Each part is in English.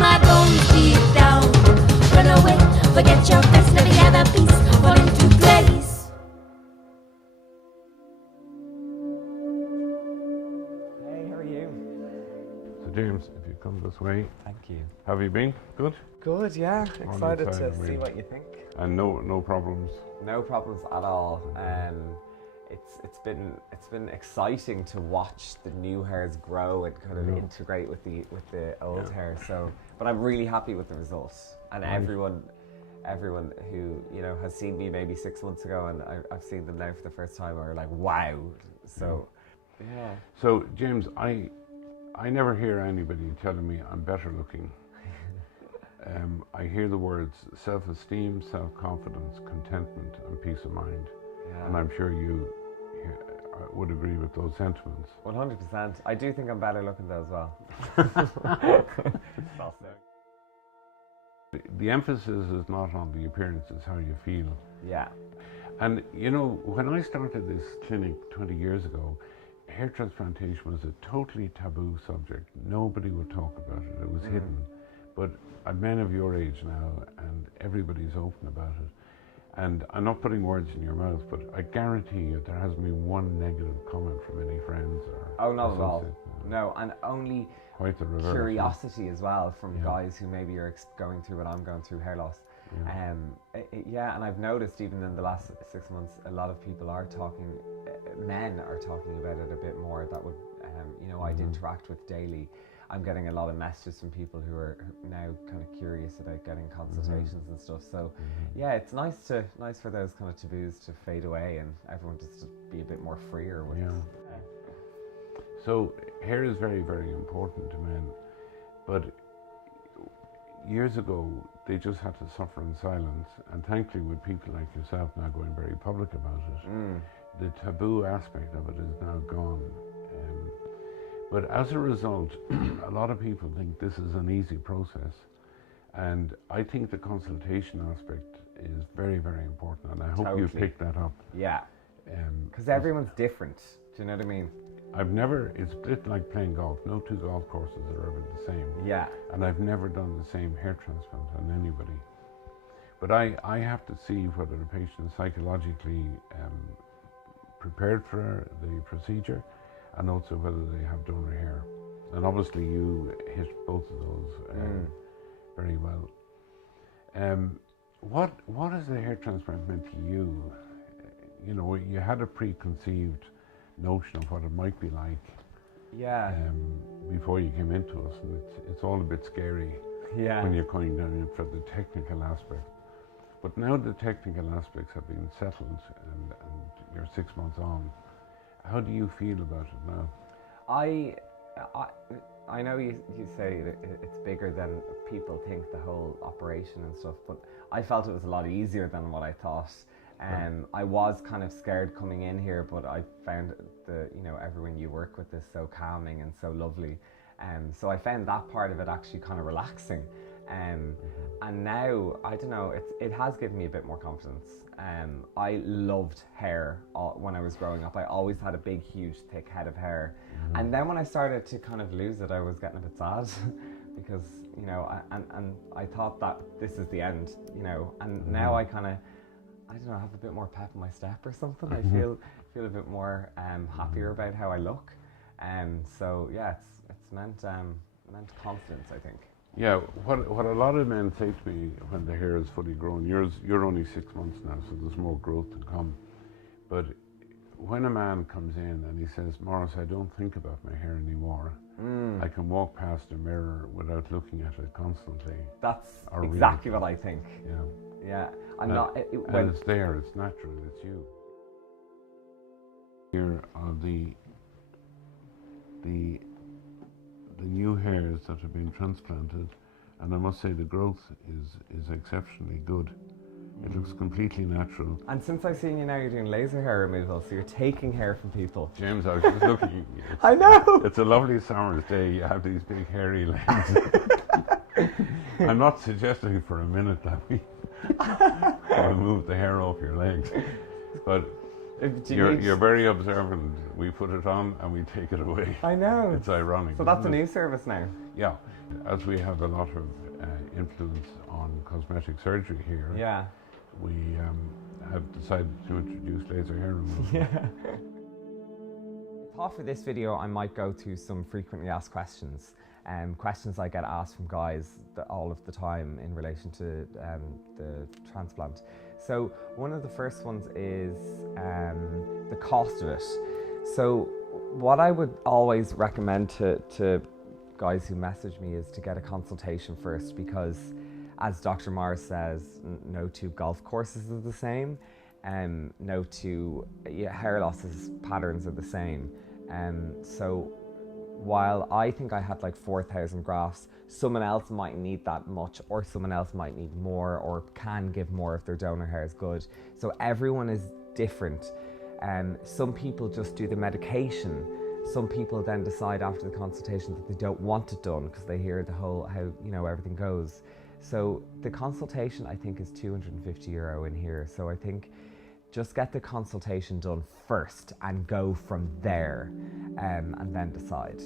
my bones deep down. Run away, forget your face, never have a peace, fall into place. Hey, how are you? So James, if you come this way. Thank you. How have you been? Good? Good, yeah. Excited to excited, see really. what you think. And no problems? No problems at all. It's been exciting to watch the new hairs grow and kind of integrate with the old hair. So, but I'm really happy with the results. And everyone who has seen me maybe 6 months ago and I've seen them now for the first time are like, wow. So, yeah. So James, I never hear anybody telling me I'm better looking. I hear the words self-esteem, self-confidence, contentment, and peace of mind. Yeah. And I'm sure you would agree with those sentiments. 100%. I do think I'm better looking though as well. The emphasis is not on the appearance, it's how you feel. Yeah. And when I started this clinic 20 years ago, hair transplantation was a totally taboo subject. Nobody would talk about it. It was hidden. But I'm men of your age now, and everybody's open about it. And I'm not putting words in your mouth, but I guarantee you there hasn't been one negative comment from any friends or not at all. No, and only quite the reverse. Curiosity as well from guys who maybe are going through what I'm going through, hair loss. Yeah. And I've noticed even in the last 6 months, a lot of people are talking, men are talking about it a bit more that would, I'd interact with daily. I'm getting a lot of messages from people who are now kind of curious about getting consultations and stuff. So, yeah, it's nice for those kind of taboos to fade away and everyone just to be a bit more freer with. Yeah. So hair is very, very important to men, but years ago they just had to suffer in silence. And thankfully, with people like yourself now going very public about it, the taboo aspect of it is now gone. But as a result, a lot of people think this is an easy process. And I think the consultation aspect is very, very important. And I hope you pick that up. Yeah. Because everyone's different. Do you know what I mean? It's a bit like playing golf. No two golf courses are ever the same. Yeah. And I've never done the same hair transplant on anybody. But I have to see whether the patient is psychologically prepared for the procedure, and also whether they have donor hair. And obviously you hit both of those very well. What has the hair transplant meant to you? You had a preconceived notion of what it might be like before you came into us, and it's all a bit scary when you're going down in for the technical aspect. But now the technical aspects have been settled and you're 6 months on. How do you feel about it now? I know you say it's bigger than people think, the whole operation and stuff, but I felt it was a lot easier than what I thought. I was kind of scared coming in here, but I found everyone you work with is so calming and so lovely. So I found that part of it actually kind of relaxing. And now, I don't know, it has given me a bit more confidence. I loved hair when I was growing up. I always had a big, huge, thick head of hair. And then when I started to kind of lose it, I was getting a bit sad because, and I thought that this is the end, and now I kind of, I don't know, have a bit more pep in my step or something. I feel a bit more happier about how I look. So yeah, it's meant confidence, I think. Yeah, what a lot of men say to me when the hair is fully grown, you're only 6 months now, so there's more growth to come. But when a man comes in and he says, Maurice, I don't think about my hair anymore. I can walk past a mirror without looking at it constantly. That's exactly what I think. Yeah. Yeah. And it's there, it's natural, it's you. Here are the new hairs that have been transplanted, and I must say the growth is exceptionally good. It looks completely natural. And since I've seen you now, you're doing laser hair removal, so you're taking hair from people. James, I was just looking. I know! It's a lovely summer's day. You have these big hairy legs. I'm not suggesting for a minute that we remove the hair off your legs, but you're very observant. We put it on and we take it away. I know. It's ironic. So that's a new service now. Yeah. As we have a lot of influence on cosmetic surgery here, Yeah. we have decided to introduce laser hair removal. Yeah. I thought for this video I might go to some frequently asked questions. Questions I get asked from guys all of the time in relation to the transplant. So one of the first ones is the cost of it. So what I would always recommend to guys who message me is to get a consultation first, because as Dr. Maurice says, no two golf courses are the same, no two hair loss patterns are the same. So while I think I had like 4,000 grafts, someone else might need that much, or someone else might need more, or can give more if their donor hair is good. So everyone is different. Some people just do the medication. Some people then decide after the consultation that they don't want it done because they hear the whole how everything goes. So the consultation I think is €250 in here. So I think just get the consultation done first and go from there, and then decide.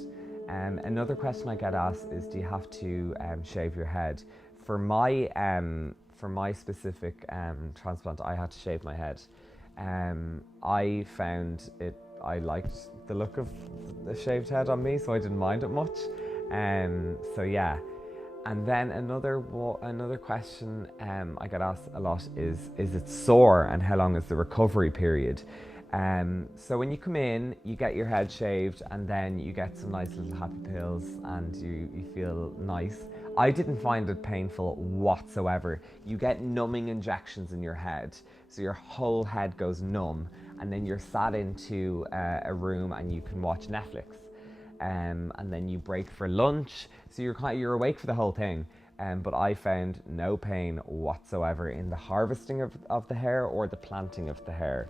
Another question I get asked is, do you have to shave your head? For my specific transplant, I had to shave my head. I found I liked the look of the shaved head on me, so I didn't mind it much. So yeah. And then another question I get asked a lot is it sore, and how long is the recovery period? So when you come in, you get your head shaved, and then you get some nice little happy pills, and you feel nice. I didn't find it painful whatsoever. You get numbing injections in your head, so your whole head goes numb, and then you're sat into a room and you can watch Netflix. And then you break for lunch, so you're awake for the whole thing. But I found no pain whatsoever in the harvesting of the hair or the planting of the hair.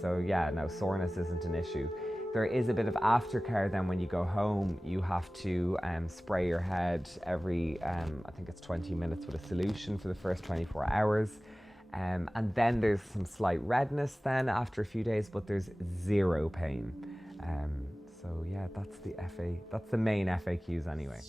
So yeah, no, soreness isn't an issue. There is a bit of aftercare then when you go home. You have to spray your head every, I think it's 20 minutes with a solution for the first 24 hours. And then there's some slight redness then after a few days, but there's zero pain. So yeah, that's the main FAQs anyway.